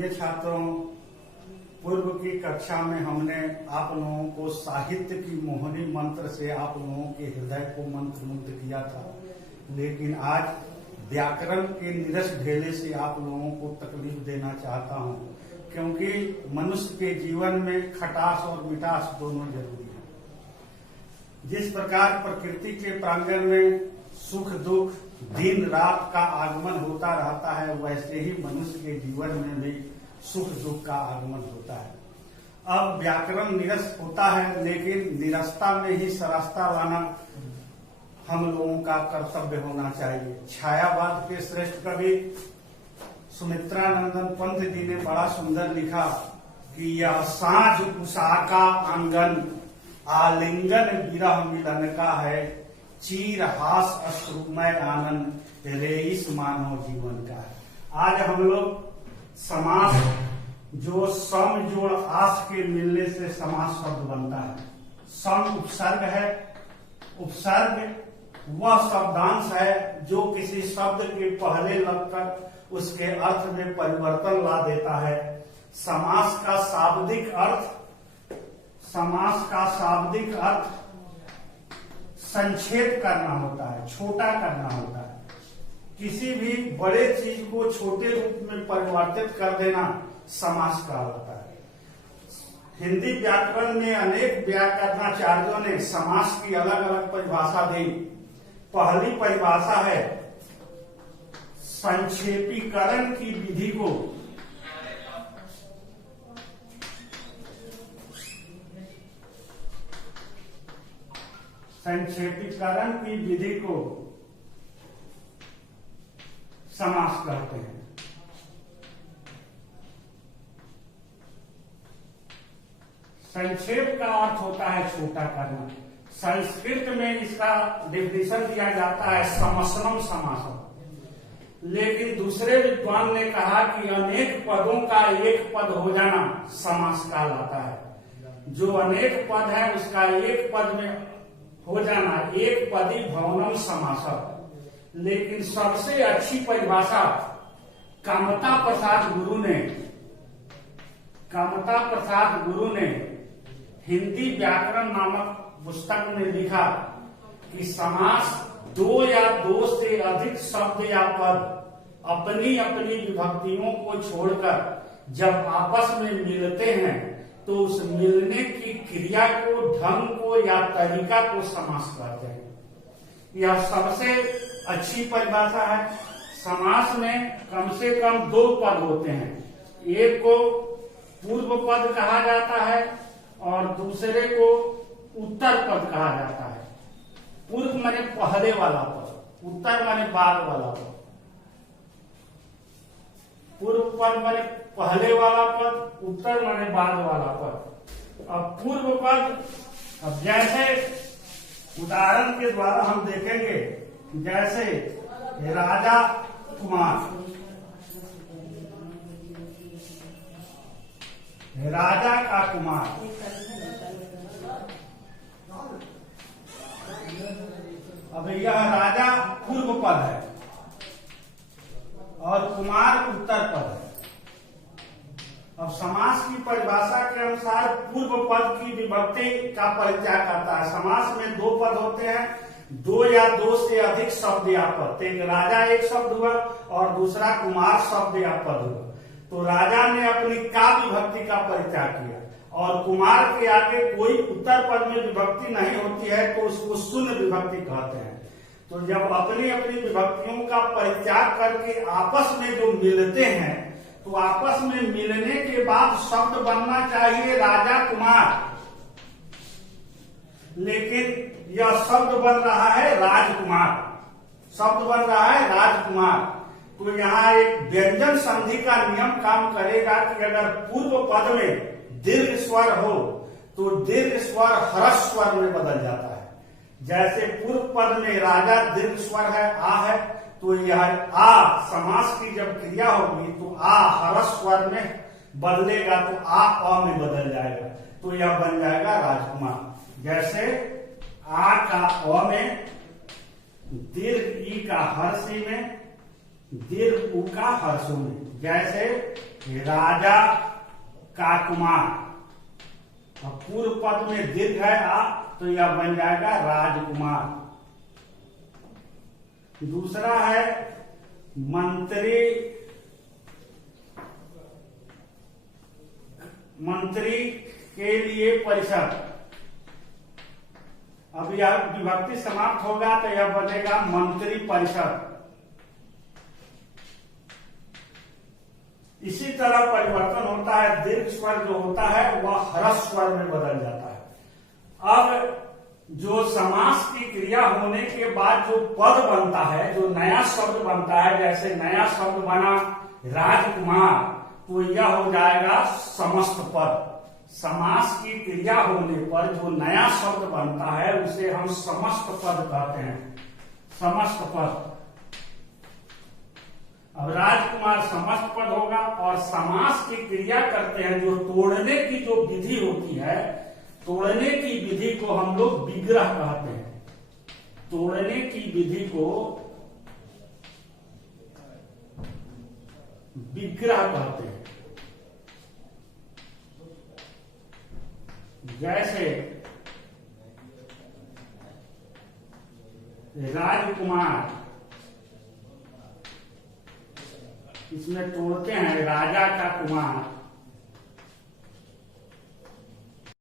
प्रिय छात्रों, पूर्व की कक्षा में हमने आप लोगों को साहित्य की मोहनी मंत्र से आप लोगों के हृदय को मंत्रमुग्ध किया था, लेकिन आज व्याकरण के निरस ढेले से आप लोगों को तकलीफ देना चाहता हूं, क्योंकि मनुष्य के जीवन में खटास और मिठास दोनों जरूरी है। जिस प्रकार प्रकृति के प्रांगण में सुख दुख दिन रात का आगमन होता रहता है, वैसे ही मनुष्य के जीवन में भी सुख दुख का आगमन होता है। अब व्याकरण निरस होता है, लेकिन निरसता में ही सरसता लाना हम लोगों का कर्तव्य होना चाहिए। छायावाद के श्रेष्ठ कवि सुमित्रानंदन पंत जी ने बड़ा सुंदर लिखा कि यह साँझ उषा का आंगन आलिंगन विरह मिलन का है, चीर हास अश्रुमय आनंद रेइस मानव जीवन का है। आज हम लोग समास, जो सम जोड़ आस के मिलने से समास शब्द बनता है। सम उपसर्ग है। उपसर्ग वह शब्दांश है जो किसी शब्द के पहले लगकर उसके अर्थ में परिवर्तन ला देता है। समास का शाब्दिक अर्थ संक्षेप करना होता है, छोटा करना होता है। किसी भी बड़े चीज को छोटे रूप में परिवर्तित कर देना समास कहलाता है। हिंदी व्याकरण में अनेक व्याकरणाचार्यों ने समास की अलग अलग परिभाषा दी। पहली परिभाषा है संक्षेपीकरण की विधि को समास कहते हैं। संक्षेप का अर्थ होता है छोटा करना। संस्कृत में इसका डेफिनेशन दिया जाता है समसनम समासम। लेकिन दूसरे विद्वान ने कहा कि अनेक पदों का एक पद हो जाना समास कहलाता है। जो अनेक पद है उसका एक पद में हो जाना एक पदी भवनम समासम। लेकिन सबसे अच्छी परिभाषा कामता प्रसाद गुरु ने हिंदी व्याकरण नामक पुस्तक में लिखा कि समास दो या दो से अधिक शब्द या पद अपनी अपनी विभक्तियों को छोड़कर जब आपस में मिलते हैं तो उस मिलने की क्रिया को, ढंग को या तरीका को समास कहते हैं। यह सबसे अच्छी परिभाषा है। समास में कम से कम दो पद होते हैं। एक को पूर्व पद कहा जाता है और दूसरे को उत्तर पद कहा जाता है। पूर्व माने पहले वाला पद, उत्तर माने बाद वाला पद। पूर्व पद माने पहले वाला पद, उत्तर माने बाद वाला पद। अब पूर्व पद, अब जैसे उदाहरण के द्वारा हम देखेंगे, जैसे राजा कुमार, राजा का कुमार, अब यह राजा पूर्व पद है और कुमार उत्तर पद है। अब समास की परिभाषा के अनुसार पूर्व पद की विभक्ति का परित्याग करता है। समास में दो पद होते हैं, दो या दो से अधिक शब्द या पद। एक राजा एक शब्द हुआ और दूसरा कुमार शब्द या पद हुआ। तो राजा ने अपनी का विभक्ति का परित्याग किया और कुमार के आगे कोई उत्तर पद में विभक्ति नहीं होती है तो उसको शून्य विभक्ति कहते हैं। तो जब अपनी अपनी विभक्तियों का परित्याग करके आपस में जो मिलते हैं तो आपस में मिलने के बाद शब्द बनना चाहिए राजा कुमार, लेकिन यह शब्द बन रहा है राजकुमार। तो यहाँ एक व्यंजन संधि का नियम काम करेगा कि अगर पूर्व पद में दीर्घ स्वर हो तो दीर्घ स्वर ह्रस्व स्वर में बदल जाता है। जैसे पूर्व पद में राजा दीर्घ स्वर है, आ है, तो यह आ समास की जब क्रिया होगी तो आ ह्रस्व स्वर में बदलेगा तो आ अ में बदल जाएगा, तो यह बन जाएगा राजकुमार। जैसे आ का अ में, दीर्घ ई का हर्षी में, दीर्घ उ का हर्षों में। जैसे राजा का कुमार। अब पूर्व पद में दीर्घ है आ, तो यह बन जाएगा राजकुमार। दूसरा है मंत्री, मंत्री के लिए परिषद। अब यह विभक्ति समाप्त होगा तो यह बनेगा मंत्री परिषद। इसी तरह परिवर्तन होता है, दीर्घ स्वर जो होता है वह ह्रस्व स्वर में बदल जाता है। अब जो समास की क्रिया होने के बाद जो पद बनता है, जो नया शब्द बनता है, जैसे नया शब्द बना राजकुमार, तो यह हो जाएगा समस्त पद। समास की क्रिया होने पर जो नया शब्द बनता है उसे हम समस्त पद कहते हैं, समस्त पद। अब राजकुमार समस्त पद होगा। और समास की क्रिया करते हैं, जो तोड़ने की जो विधि होती है, तोड़ने की विधि को हम लोग विग्रह कहते हैं। तोड़ने की विधि को विग्रह कहते हैं। जैसे राजकुमार, इसमें तोड़ते हैं राजा का कुमार,